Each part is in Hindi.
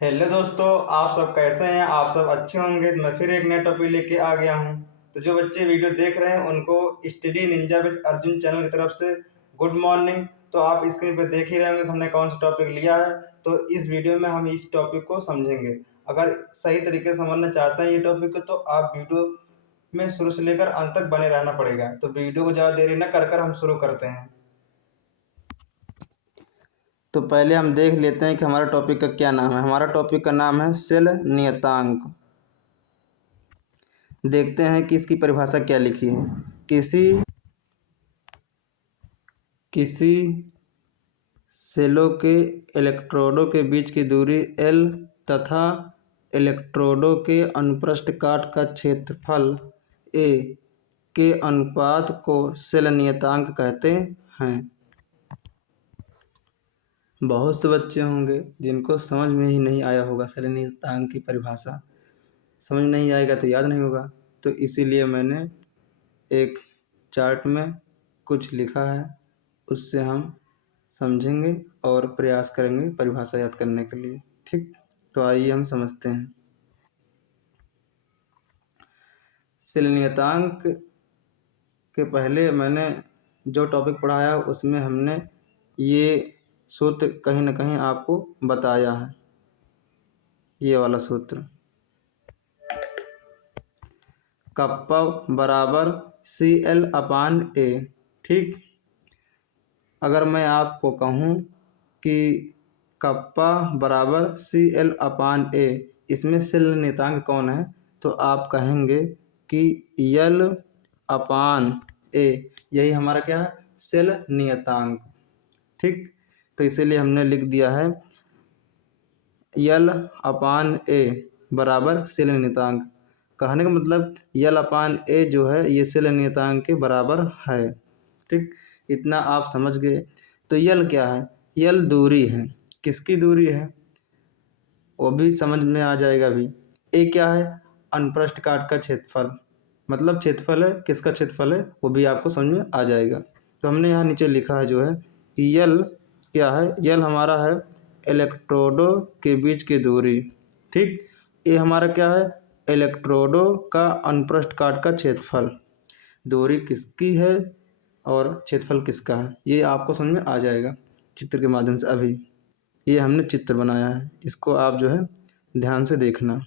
हेलो दोस्तों, आप सब कैसे हैं। आप सब अच्छे होंगे। तो मैं फिर एक नया टॉपिक लेके आ गया हूं। तो जो बच्चे वीडियो देख रहे हैं उनको study Ninja with Arjun channel की तरफ से गुड मॉर्निंग। तो आप स्क्रीन पर देख ही रहे होंगे कि हमने कौन सा टॉपिक लिया है। तो इस वीडियो में हम इस टॉपिक को समझेंगे। अगर सही तरीके से समझना चाहते हैं ये टॉपिक को, तो आप वीडियो में शुरू से लेकर अंत तक बने रहना पड़ेगा। तो वीडियो को ज़्यादा देरी न कर हम शुरू करते हैं। तो पहले हम देख लेते हैं कि हमारा टॉपिक का क्या नाम है। हमारा टॉपिक का नाम है सेल नियतांक। देखते हैं कि इसकी परिभाषा क्या लिखी है। किसी किसी सेलों के इलेक्ट्रोडों के बीच की दूरी L तथा इलेक्ट्रोडों के अनुप्रस्थ काट का क्षेत्रफल A के अनुपात को सेल नियतांक कहते हैं। बहुत से बच्चे होंगे जिनको समझ में ही नहीं आया होगा सेल नियतांक की परिभाषा। समझ नहीं आएगा तो याद नहीं होगा। तो इसीलिए मैंने एक चार्ट में कुछ लिखा है, उससे हम समझेंगे और प्रयास करेंगे परिभाषा याद करने के लिए। ठीक, तो आइए हम समझते हैं। सेल नियतांक के पहले मैंने जो टॉपिक पढ़ाया उसमें हमने ये सूत्र कहीं ना कहीं आपको बताया है। ये वाला सूत्र कप्पा बराबर CL/A। ठीक, अगर मैं आपको कहूँ कि कप्पा बराबर CL/A, इसमें सेल नियतांक कौन है, तो आप कहेंगे कि L/A, यही हमारा क्या है, सेल नियतांक। ठीक, तो इसीलिए हमने लिख दिया है L/A बराबर सेल नियतांक। कहने का मतलब L/A जो है ये सेल नियतांक के बराबर है। ठीक, इतना आप समझ गए। तो L क्या है, L दूरी है। किसकी दूरी है वो भी समझ में आ जाएगा अभी। A क्या है, अनुप्रस्थ काट का क्षेत्रफल, मतलब क्षेत्रफल है। किसका क्षेत्रफल है वो भी आपको समझ में आ जाएगा। तो हमने यहाँ नीचे लिखा है जो है कि L क्या है, L हमारा है इलेक्ट्रोडों के बीच की दूरी। ठीक, ये हमारा क्या है, इलेक्ट्रोडों का अनुप्रस्थ काट का क्षेत्रफल। दूरी किसकी है और क्षेत्रफल किसका है ये आपको समझ में आ जाएगा चित्र के माध्यम से। अभी ये हमने चित्र बनाया है, इसको आप जो है ध्यान से देखना।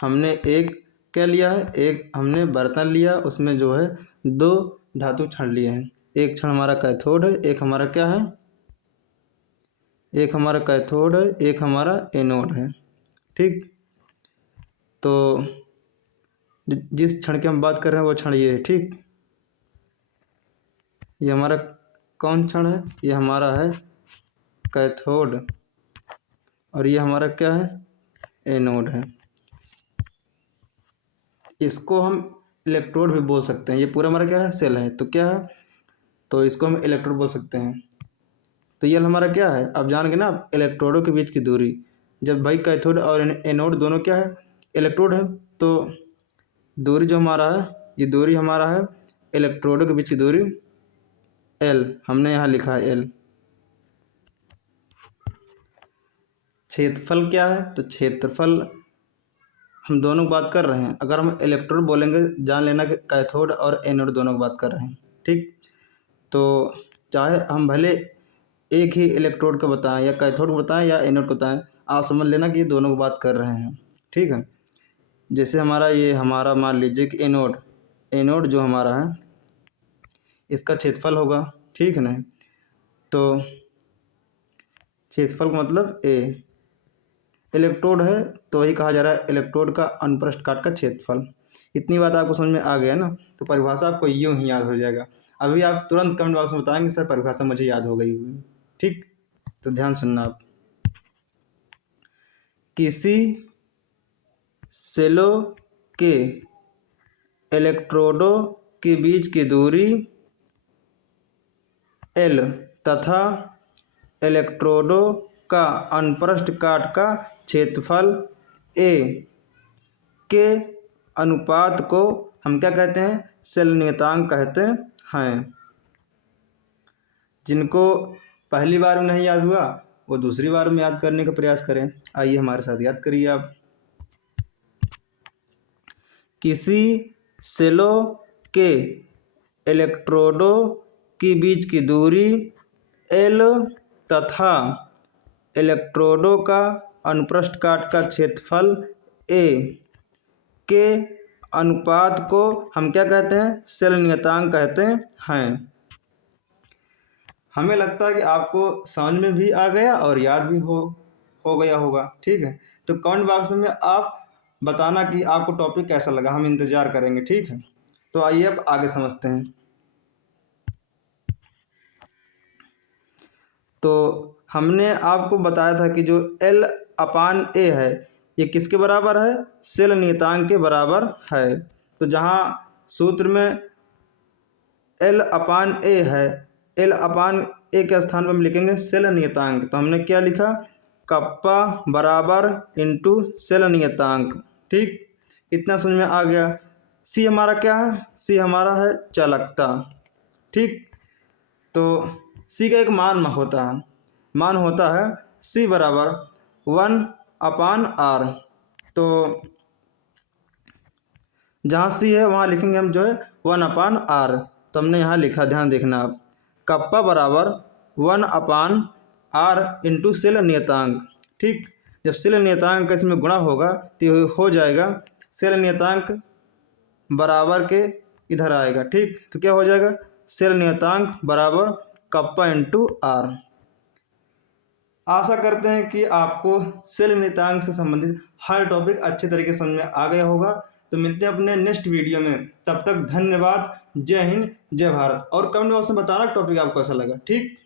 हमने एक क्या लिया है, एक हमने बर्तन लिया, उसमें जो है दो धातु छड़ लिए हैं। एक छड़ हमारा कैथोड है, एक हमारा क्या है, एक हमारा कैथोड है, एक हमारा एनोड है। ठीक, तो जिस क्षण की हम बात कर रहे हैं वो क्षण ये है। ठीक, ये हमारा कौन क्षण है, ये हमारा है कैथोड और ये हमारा क्या है, एनोड है। इसको हम इलेक्ट्रोड भी बोल सकते हैं। ये पूरा हमारा क्या है, सेल है। तो क्या है, तो इसको हम इलेक्ट्रोड बोल सकते हैं। तो ये हमारा क्या है, अब जान गए ना आप, इलेक्ट्रोडों के बीच की दूरी। जब भाई कैथोड और एनोड दोनों क्या है, इलेक्ट्रोड है, तो दूरी जो हमारा है, ये दूरी हमारा है इलेक्ट्रोडों के बीच की दूरी L। हमने यहाँ लिखा है L। क्षेत्रफल क्या है, तो क्षेत्रफल हम दोनों की बात कर रहे हैं। अगर हम इलेक्ट्रोड बोलेंगे जान लेना कि कैथोड और एनोड दोनों की बात कर रहे हैं। ठीक, तो चाहे हम भले एक ही इलेक्ट्रोड का बताएं या कैथोड को बताएं या एनोड को बताएं, आप समझ लेना कि ये दोनों की बात कर रहे हैं। ठीक है, जैसे हमारा ये हमारा मान लीजिए कि एनोड, एनोड जो हमारा है इसका क्षेत्रफल होगा। ठीक है ना, तो क्षेत्रफल का मतलब A, इलेक्ट्रोड है तो वही कहा जा रहा है इलेक्ट्रोड का अनुप्रस्थ काट का क्षेत्रफल। इतनी बात आपको समझ में आ गया ना, तो परिभाषा आपको यूं ही याद हो जाएगा। अभी आप तुरंत कमेंट बॉक्स में बताएंगे सर परिभाषा मुझे याद हो गई हुई। ठीक, तो ध्यान सुनना आप। किसी सेलों के इलेक्ट्रोडों के बीच की दूरी L तथा इलेक्ट्रोडों का अनुप्रस्थ काट का क्षेत्रफल A के अनुपात को हम क्या कहते हैं, सेल नियतांक कहते हैं। जिनको पहली बार में नहीं याद हुआ वो दूसरी बार में याद करने का प्रयास करें। आइए हमारे साथ याद करिए आप। किसी सेलों के इलेक्ट्रोडों के बीच की दूरी L तथा इलेक्ट्रोडों का अनुप्रस्थ काट का क्षेत्रफल A के अनुपात को हम क्या कहते हैं? सेल नियतांक कहते हैं। हमें लगता है कि आपको समझ में भी आ गया और याद भी हो गया होगा। ठीक है, तो कमेंट बॉक्स में आप बताना कि आपको टॉपिक कैसा लगा, हम इंतज़ार करेंगे। ठीक है, तो आइए अब आगे समझते हैं। तो हमने आपको बताया था कि जो L/A है ये किसके बराबर है? सेल नियतांक के बराबर है। तो जहाँ सूत्र में L/A है, L/A के स्थान पर हम लिखेंगे सेल नियतांक। तो हमने क्या लिखा? कप्पा बराबर इंटू सेल नियतांक। ठीक, इतना समझ में आ गया। सी हमारा क्या है? सी हमारा है चालकता। ठीक, तो सी का एक मान होता है सी बराबर 1/R। तो जहाँ सी है वहाँ लिखेंगे हम जो है 1/R। तो हमने यहाँ लिखा, ध्यान देखना आप, कप्पा बराबर 1/R इंटू सेल नियतांक। ठीक, जब सेल नियतांक का इसमें गुणा होगा तो हो जाएगा सेल नियतांक बराबर के इधर आएगा। ठीक, तो क्या हो जाएगा? सेल नियतांक बराबर कप्पा इंटू R। आशा करते हैं कि आपको सेल नियतांक से संबंधित हर टॉपिक अच्छे तरीके से समझ में आ गया होगा। तो मिलते हैं अपने नेक्स्ट वीडियो में, तब तक धन्यवाद। जय हिंद, जय भारत। और कमेंट बॉक्स में बताना टॉपिक आपको कैसा लगा। ठीक।